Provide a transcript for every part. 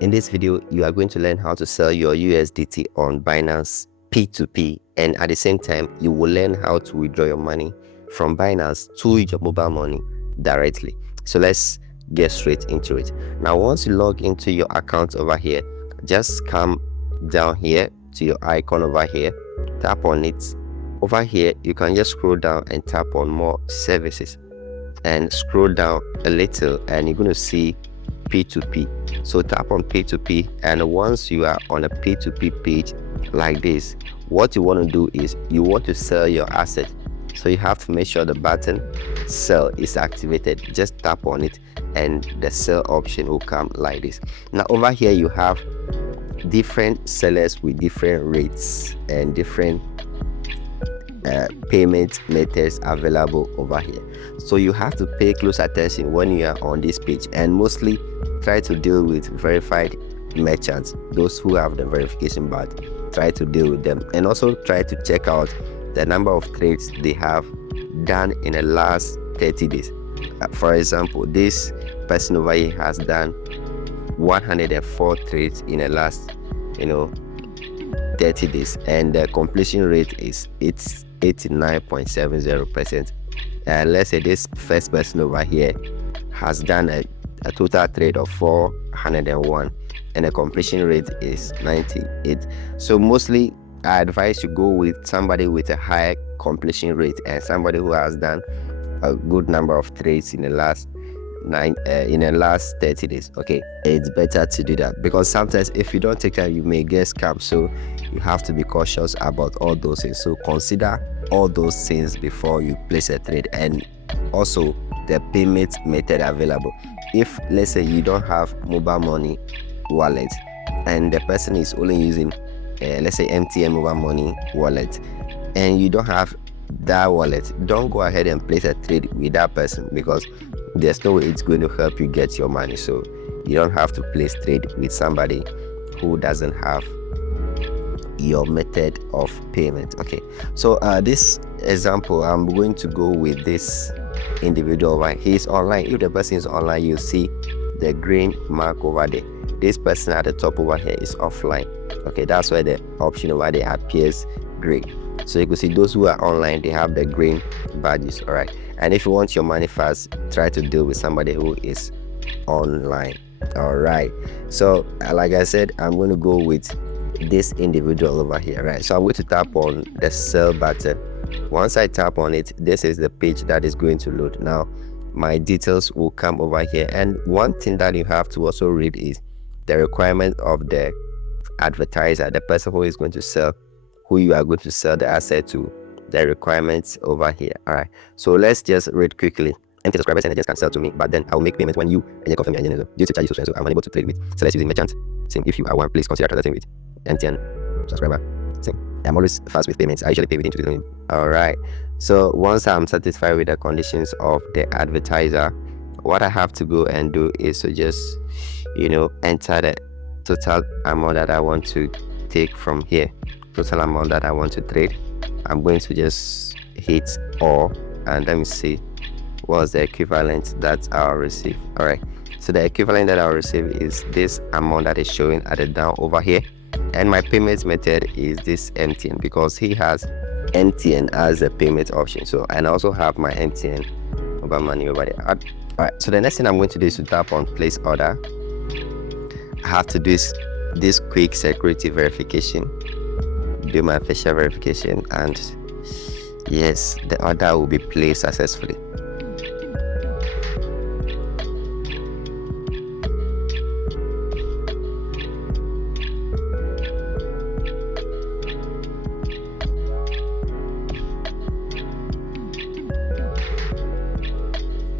In this video, you are going to learn how to sell your USDT on Binance P2P, and at the same time, you will learn how to withdraw your money from Binance to your mobile money directly. So let's get straight into it. Now, once you log into your account over here, just come down here to your icon over here, tap on it. Over here, you can just scroll down and tap on more services and scroll down a little, and you're going to see P2P. So tap on P2P, and once you are on a P2P page like this, what you want to do is you want to sell your asset. So you have to make sure the button sell is activated. Just tap on it and the sell option will come like this. Now over here you have different sellers with different rates and different payment methods available over here. So you have to pay close attention when you are on this page, and mostly try to deal with verified merchants, those who have the verification badge. Try to deal with them, and also try to check out the number of trades they have done in the last 30 days. For example, this person over here has done 104 trades in the last 30 days, and the completion rate is 89.70%. Let's say this first person over here has done a total trade of 401, and the completion rate is 98. So mostly I advise you go with somebody with a high completion rate and somebody who has done a good number of trades in the last 30 days. Okay, it's better to do that, because sometimes if you don't take time, you may get scammed. So you have to be cautious about all those things. So consider all those things before you place a trade, and also the payment method available. If let's say you don't have mobile money wallet and the person is only using let's say MTN mobile money wallet, and you don't have that wallet, don't go ahead and place a trade with that person, because there's no way it's going to help you get your money. So you don't have to place trade with somebody who doesn't have your method of payment. Okay, so this example, I'm going to go with this individual. Right, he's online. If the person is online, you see the green mark over there. This person at the top over here is offline. Okay, that's why the option over there appears gray. So you can see those who are online, they have the green badges. All right, and if you want your money fast, try to deal with somebody who is online. All right, so like I said, I'm going to go with this individual over here. Right, so I'm going to tap on the sell button. Once I tap on it, this is the page that is going to load. Now my details will come over here, and one thing that you have to also read is the requirement of the advertiser, the person who is going to sell, who you are going to sell the asset to, the requirements over here. All right, so let's just read quickly. MT subscribers and agents can sell to me, but then I will make payment when you and you confirm your agent. Due to charges, so I'm unable to trade with sellers using merchant. Same if you are one, please consider transacting with MTN subscriber. Same. I'm always fast with payments. I usually pay within 2 days. All right, so once I'm satisfied with the conditions of the advertiser, what I have to go and do is to just enter the total amount that I want to take from here, total amount that I want to trade. I'm going to just hit all, and let me see what's the equivalent that I'll receive. All right, so the equivalent that I'll receive is this amount that is showing at the down over here, and my payment method is this MTN, because he has MTN as a payment option. So, and I also have my MTN mobile money over there. All right, so the next thing I'm going to do is to tap on place order. I have to do this quick security verification, do my facial verification, and yes, the order will be placed successfully.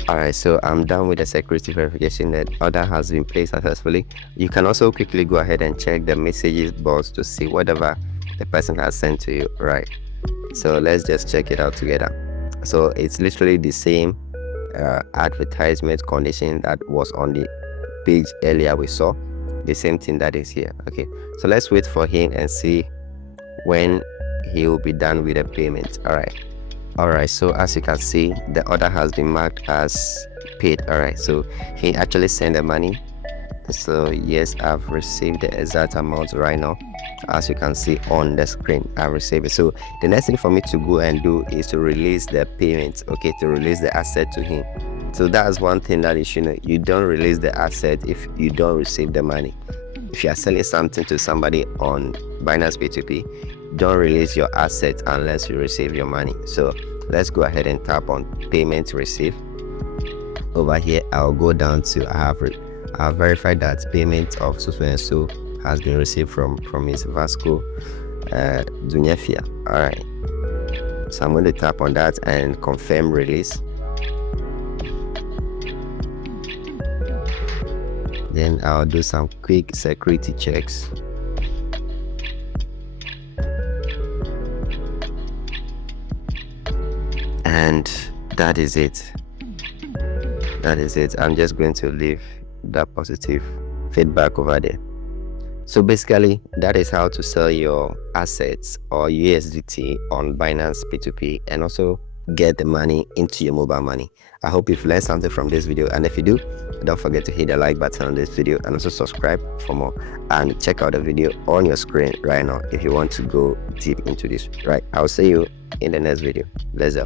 Alright, so I'm done with the security verification. The order has been placed successfully. You can also quickly go ahead and check the messages box to see whatever the person has sent to you. Right, so let's just check it out together. So it's literally the same advertisement condition that was on the page earlier. We saw the same thing that is here. Okay, so let's wait for him and see when he will be done with the payment. Alright, so as you can see, the order has been marked as paid. Alright, so he actually sent the money So yes, I've received the exact amount right now. As you can see on the screen, I've received it. So the next thing for me to go and do is to release the payment, okay, to release the asset to him. So that's one thing that you should know. You don't release the asset if you don't receive the money. If you are selling something to somebody on Binance p2p, don't release your asset unless you receive your money. So let's go ahead and tap on payment receive. Over here, I'll go down to I have verified that payment of so and so has been received from Miss Vasco Dunyefia. All right, so I'm going to tap on that and confirm release. Then I'll do some quick security checks. And that is it. That is it. I'm just going to leave that positive feedback over there. So basically, that is how to sell your assets or USDT on Binance p2p and also get the money into your mobile money. I hope you've learned something from this video, and if you do, don't forget to hit the like button on this video and also subscribe for more, and check out the video on your screen right now if you want to go deep into this. Right, I'll see you in the next video. Let's go.